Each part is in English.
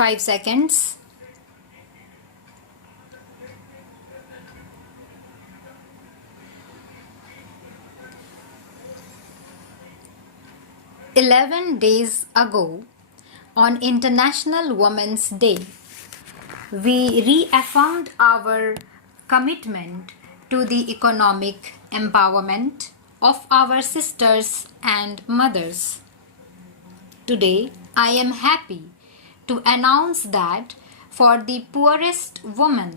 5 seconds. "11 days ago, on International Women's Day, we reaffirmed our commitment to the economic empowerment of our sisters and mothers. Today, I am happy to announce that for the poorest women,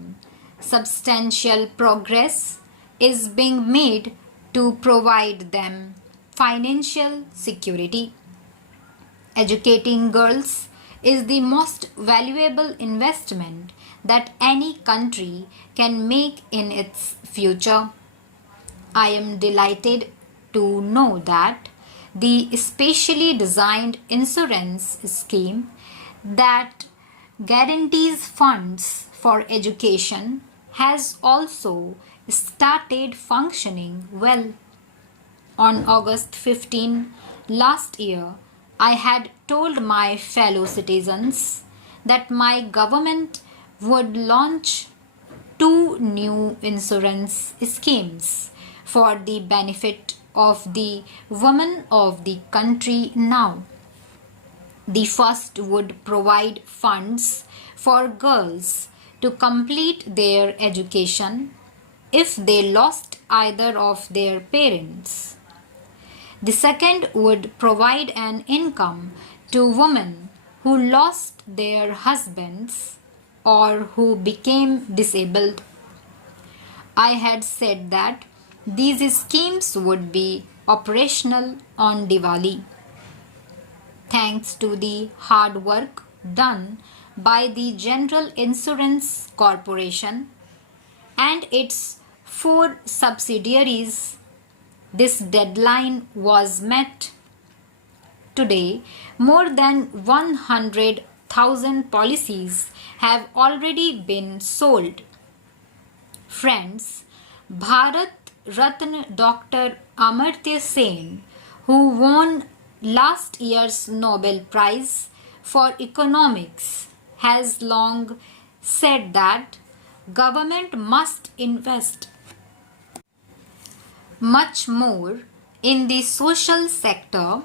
substantial progress is being made to provide them financial security. Educating girls is the most valuable investment that any country can make in its future. I am delighted to know that the specially designed insurance scheme that guarantees funds for education has also started functioning well. On August 15 last year, I had told my fellow citizens that my government would launch 2 new insurance schemes for the benefit of the women of the country now. The first would provide funds for girls to complete their education if they lost either of their parents. The second would provide an income to women who lost their husbands or who became disabled. I had said that these schemes would be operational on Diwali. Thanks to the hard work done by the General Insurance Corporation and its 4 subsidiaries, this deadline was met. Today, more than 100,000 policies have already been sold. Friends, Bharat Ratna Dr. Amartya Sen, who won last year's Nobel Prize for Economics, has long said that government must invest much more in the social sector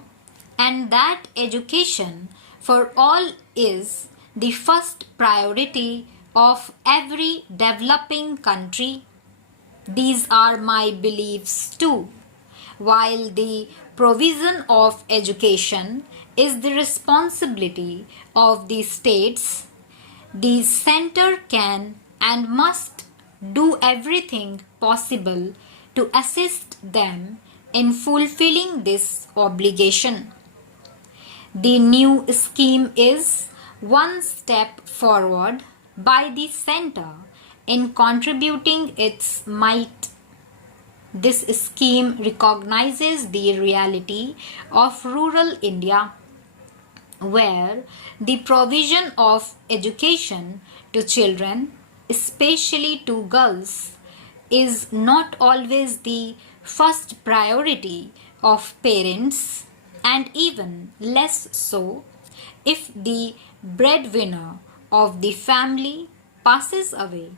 and that education for all is the first priority of every developing country. These are my beliefs too. While the provision of education is the responsibility of the states, the center can and must do everything possible to assist them in fulfilling this obligation. The new scheme is one step forward by the center in contributing its might. This scheme recognizes the reality of rural India, where the provision of education to children, especially to girls, is not always the first priority of parents, and even less so if the breadwinner of the family passes away,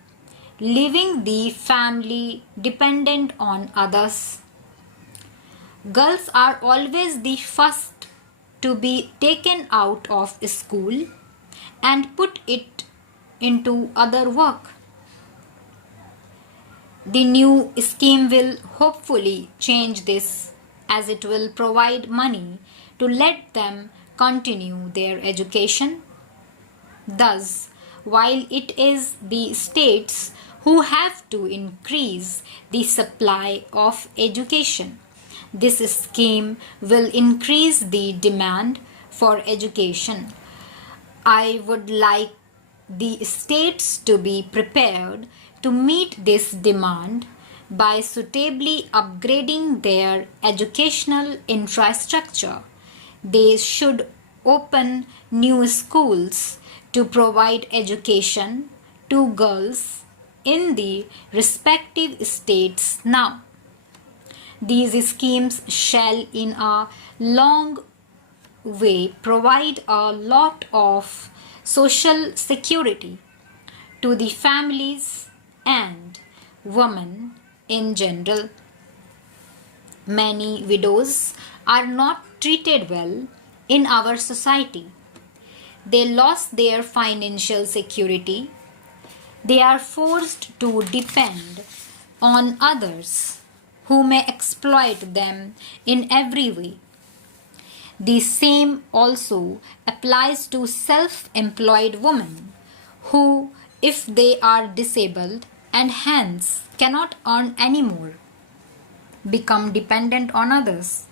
leaving the family dependent on others. Girls are always the first to be taken out of school and put it into other work. The new scheme will hopefully change this, as it will provide money to let them continue their education. Thus, while it is the states who have to increase the supply of education, this scheme will increase the demand for education. I would like the states to be prepared to meet this demand by suitably upgrading their educational infrastructure. They should open new schools to provide education to girls in the respective states now. These schemes shall in a long way provide a lot of social security to the families and women in general. Many widows are not treated well in our society. They lost their financial security. They are forced to depend on others who may exploit them in every way. The same also applies to self-employed women who, if they are disabled and hence cannot earn anymore, become dependent on others.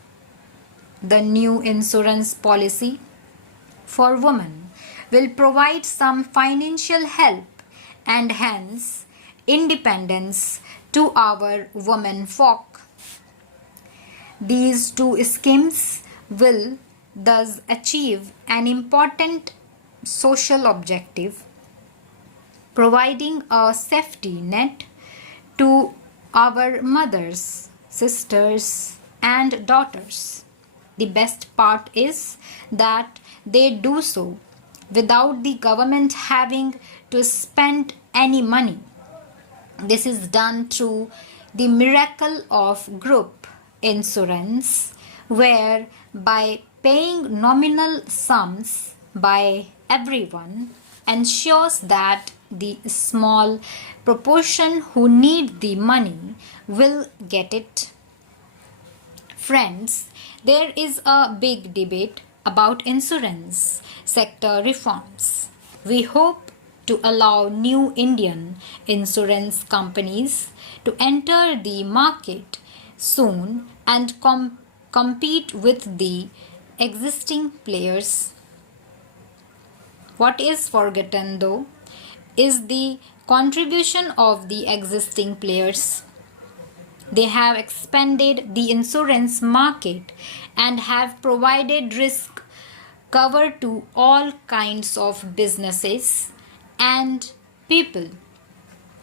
The new insurance policy for women will provide some financial help and hence independence to our women folk. These two schemes will thus achieve an important social objective, providing a safety net to our mothers, sisters, and daughters. The best part is that they do so without the government having to spend any money. This is done through the miracle of group insurance, where by paying nominal sums by everyone ensures that the small proportion who need the money will get it. Friends, there is a big debate about insurance sector reforms. We hope to allow new Indian insurance companies to enter the market soon and compete with the existing players. What is forgotten though is the contribution of the existing players. They have expanded the insurance market and have provided risk cover to all kinds of businesses and people.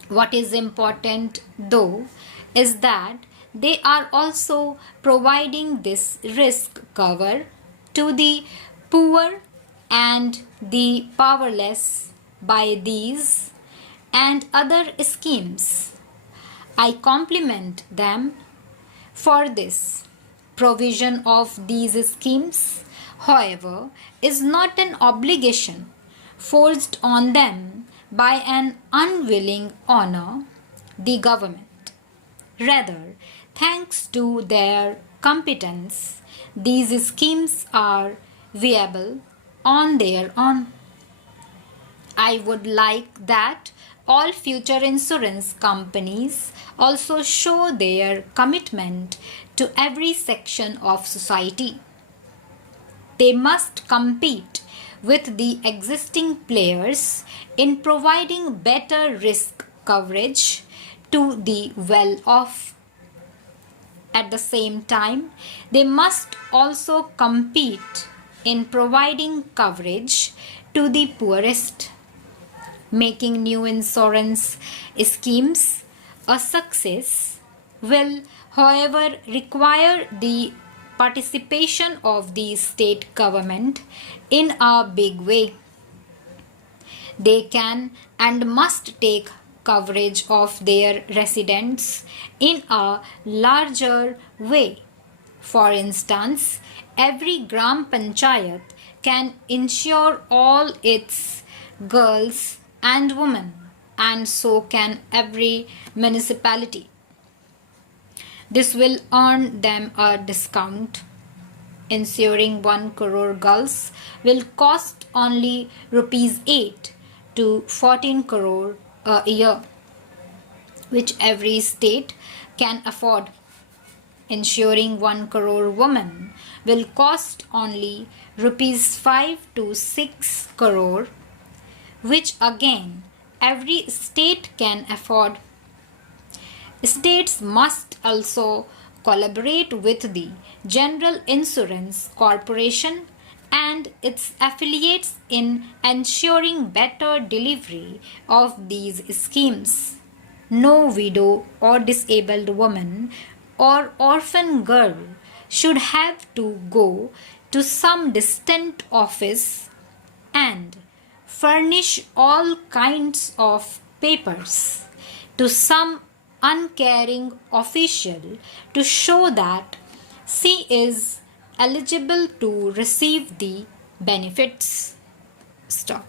What is important though is that they are also providing this risk cover to the poor and the powerless by these and other schemes. I compliment them for this. Provision of these schemes, however, is not an obligation forced on them by an unwilling owner, the government. Rather, thanks to their competence, these schemes are viable on their own. I would like that all future insurance companies also show their commitment to every section of society. They must compete with the existing players in providing better risk coverage to the well-off. At the same time, they must also compete in providing coverage to the poorest. Making new insurance schemes a success will, however, require the participation of the state government in a big way. They can and must take coverage of their residents in a larger way. For instance, every Gram Panchayat can insure all its girls and women, and so can every municipality. This will earn them a discount. Insuring 1 crore girls will cost only rupees 8 to 14 crore a year, which every state can afford. Insuring 1 crore women will cost only rupees 5 to 6 crore, which again every state can afford. States must also collaborate with the General Insurance Corporation and its affiliates in ensuring better delivery of these schemes. No widow or disabled woman or orphan girl should have to go to some distant office and furnish all kinds of papers to some uncaring official to show that she is eligible to receive the benefits. Stop.